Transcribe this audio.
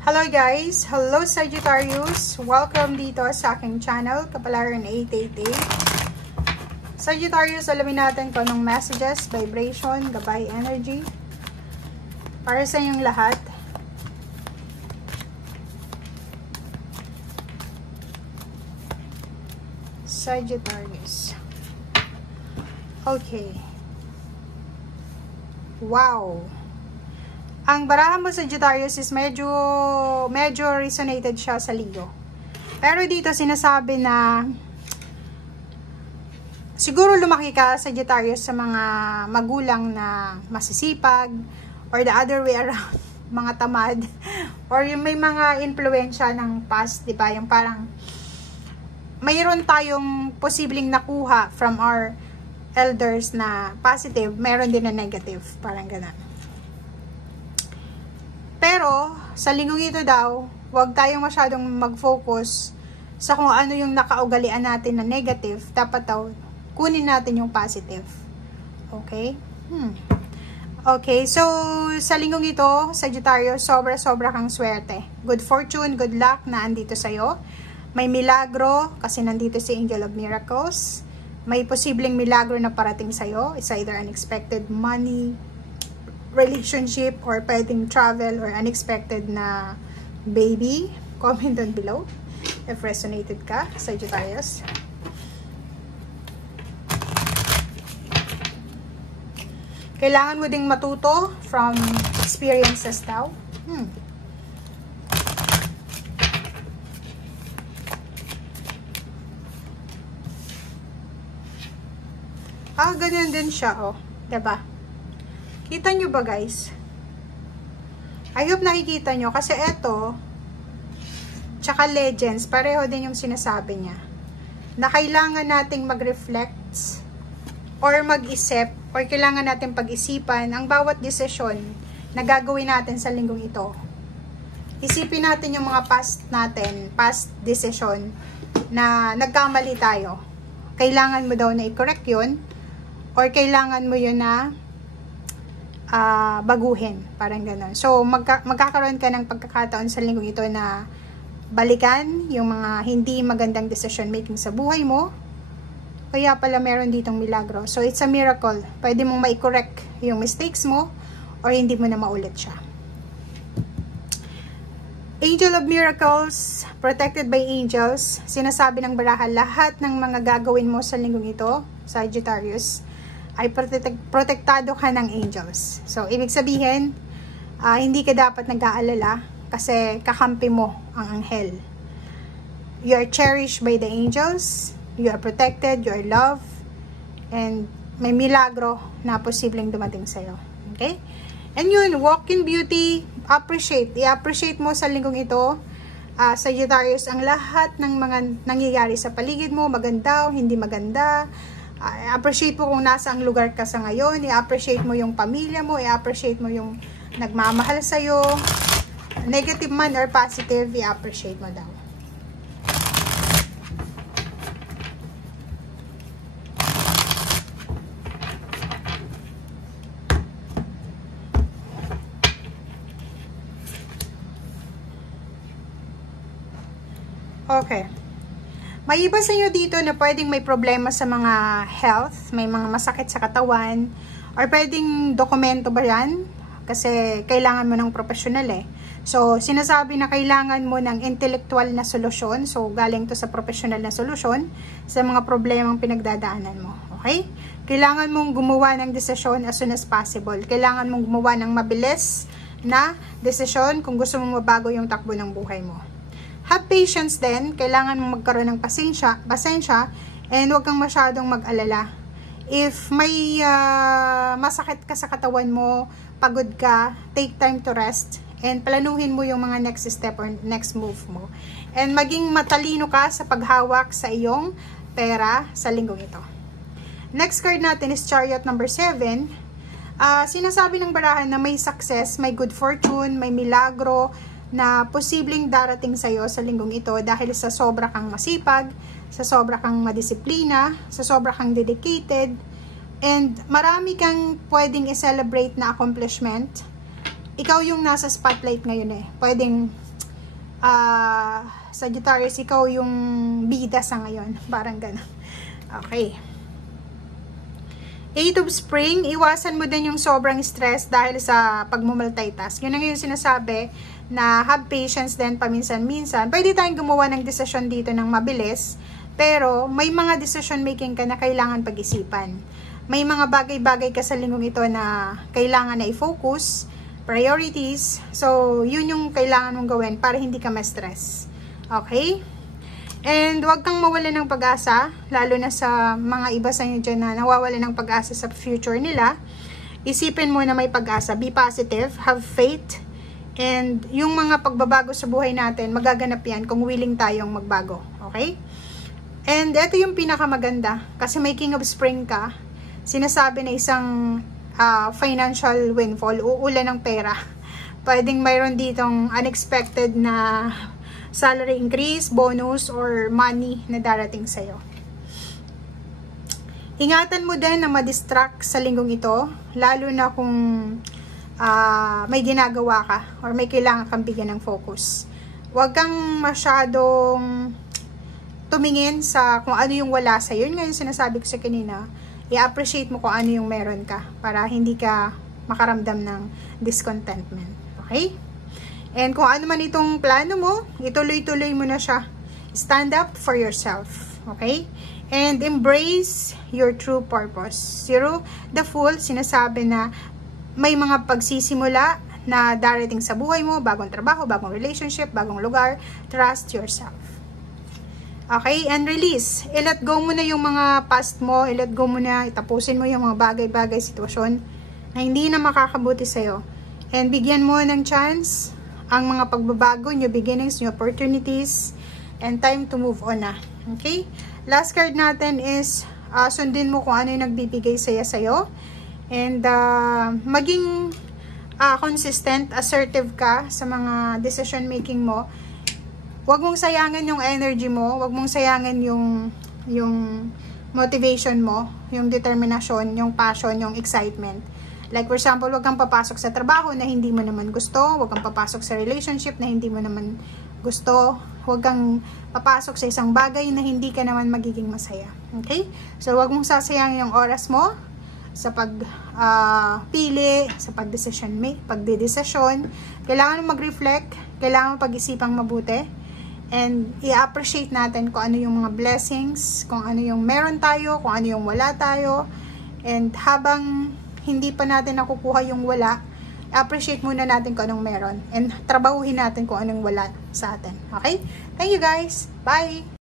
Hello guys! Hello Sagittarius! Welcome dito sa aking channel, Kapalaran 888. Sagittarius, alamin natin kung anong messages, vibration, gabay energy para sa inyong lahat. Sagittarius. Okay. Wow! Ang barahan mo, Sagittarius, is medyo resonated siya sa Leo. Pero dito sinasabi na siguro lumaki ka, Sagittarius, sa mga magulang na masisipag or the other way around, mga tamad, or yung may mga influensya ng past, di ba? Yung parang mayroon tayong posibleng nakuha from our elders na positive, mayroon din na negative, parang ganun. Pero, sa linggong ito daw, huwag tayong masyadong mag-focus sa kung ano yung nakaugalian natin na negative. Dapat daw, kunin natin yung positive. Okay? Okay, so, sa linggong ito, Sagittarius, sobra-sobra kang swerte. Good fortune, good luck na andito sa'yo. May milagro, kasi nandito si Angel of Miracles. May posibleng milagro na parating sa'yo. It's either unexpected money, relationship, or pwedeng travel, or unexpected na baby. Comment down below if resonated ka, Sagittarius. Kailangan mo ding matuto from experiences daw. Ganyan din siya, oh. Diba? Kita nyo ba, guys? I hope nakikita nyo. Kasi eto, tsaka legends, pareho din yung sinasabi niya. Na kailangan nating mag-reflect or mag-isip or kailangan natin pag-isipan ang bawat desisyon na gagawin natin sa linggong ito. Isipin natin yung mga past natin, past decision na nagkamali tayo. Kailangan mo daw na i-correct yun or kailangan mo yun na baguhin, parang gano'n. So, magkakaroon ka ng pagkakataon sa linggong ito na balikan yung mga hindi magandang decision making sa buhay mo. Kaya pala meron ditong milagro. So, it's a miracle. Pwede mong ma-correct yung mistakes mo or hindi mo na maulit siya. Angel of Miracles, protected by angels. Sinasabi ng barahan, lahat ng mga gagawin mo sa linggong ito, Sagittarius, ay protektado ka ng angels. So, ibig sabihin, hindi ka dapat nag-aalala kasi kakampi mo ang anghel. You are cherished by the angels, you are protected, you are loved, and may milagro na posibleng dumating sa'yo. Okay? And yun, walk in beauty, appreciate. I-appreciate mo sa linggong ito, Sagittarius, ang lahat ng mga nangyayari sa paligid mo, maganda o hindi maganda. I-appreciate mo kung nasa ang lugar ka sa ngayon. I-appreciate mo yung pamilya mo. I-appreciate mo yung nagmamahal sa'yo. Negative man or positive, i-appreciate mo daw. Okay. May iba sa inyo dito na pwedeng may problema sa mga health, may mga masakit sa katawan, or pwedeng dokumento ba yan? Kasi kailangan mo ng professional eh. So, sinasabi na kailangan mo ng intellectual na solusyon. So, galing to sa professional na solusyon sa mga problemang pinagdadaanan mo. Okay? Kailangan mong gumawa ng desisyon as soon as possible. Kailangan mong gumawa ng mabilis na desisyon kung gusto mong mabago yung takbo ng buhay mo. Have patience din. Kailangan mong magkaroon ng pasensya, and huwag kang masyadong mag-alala. If may masakit ka sa katawan mo, pagod ka, take time to rest, and planuhin mo yung mga next step or next move mo. And maging matalino ka sa paghawak sa iyong pera sa linggong ito. Next card natin is Chariot number 7. Sinasabi ng barahan na may success, may good fortune, may milagro, na posibleng darating sa'yo sa linggong ito dahil sa sobra kang masipag, sa sobra kang madisiplina, sa sobra kang dedicated, and marami kang pwedeng i-celebrate na accomplishment ikaw yung nasa spotlight ngayon eh. Pwedeng, Sagittarius, ikaw yung bida sa ngayon. Parang gano'n. Okay. 8 of Spring, iwasan mo din yung sobrang stress dahil sa pagmumultitask. Yun ang yung sinasabi na have patience din paminsan-minsan. Pwede tayong gumawa ng desisyon dito ng mabilis, pero may mga decision making ka na kailangan pag-isipan. May mga bagay-bagay ka sa linggong ito na kailangan na i-focus, priorities. So, yun yung kailangan mong gawin para hindi ka ma-stress. Okay? And huwag kang mawala ng pag-asa, lalo na sa mga iba sa inyo dyan na nawawala ng pag-asa sa future nila. Isipin mo na may pag-asa. Be positive, have faith, and yung mga pagbabago sa buhay natin, magaganap yan kung willing tayong magbago. Okay? And ito yung pinakamaganda, kasi may King of Spring ka, sinasabi na isang financial windfall, uulan ng pera. Pwedeng mayroon ditong unexpected na salary increase, bonus, or money na darating sa'yo. Ingatan mo din na ma-distract sa linggong ito, lalo na kung may ginagawa ka or may kailangan kang bigyan ng focus. Huwag kang masyadong tumingin sa kung ano yung wala sa'yo. Yun nga yung sinasabi ko sa kanina, i-appreciate mo kung ano yung meron ka para hindi ka makaramdam ng discontentment. Okay? And kung ano man itong plano mo, ituloy-tuloy mo na siya. Stand up for yourself. Okay? And embrace your true purpose. The Fool, sinasabi na may mga pagsisimula na darating sa buhay mo, bagong trabaho, bagong relationship, bagong lugar. Trust yourself. Okay? And release. I-let go mo na yung mga past mo. I-let go mo na, itapusin mo yung mga bagay-bagay sitwasyon na hindi na makakabuti sa'yo. And bigyan mo ng chance ang mga pagbabago, new beginnings, new opportunities, and time to move on na. Okay? Last card natin is, sundin mo kung ano yung nagbibigay saya sa'yo. And, maging consistent, assertive ka sa mga decision making mo. Huwag mong sayangin yung energy mo, huwag mong sayangin yung motivation mo, yung determinasyon, yung passion, yung excitement. Like for example, huwag kang papasok sa trabaho na hindi mo naman gusto, huwag kang papasok sa relationship na hindi mo naman gusto, huwag kang papasok sa isang bagay na hindi ka naman magiging masaya. Okay? So, huwag mong sasayangin yung oras mo sa pagpili, sa pagdedesisyon. Kailangan mag-reflect, kailangan pag-isipang mabuti, and i-appreciate natin kung ano yung mga blessings, kung ano yung meron tayo, kung ano yung wala tayo, and habang hindi pa natin nakukuha yung wala, appreciate muna natin kung anong meron. And trabahuhin natin kung anong wala sa atin. Okay? Thank you guys. Bye!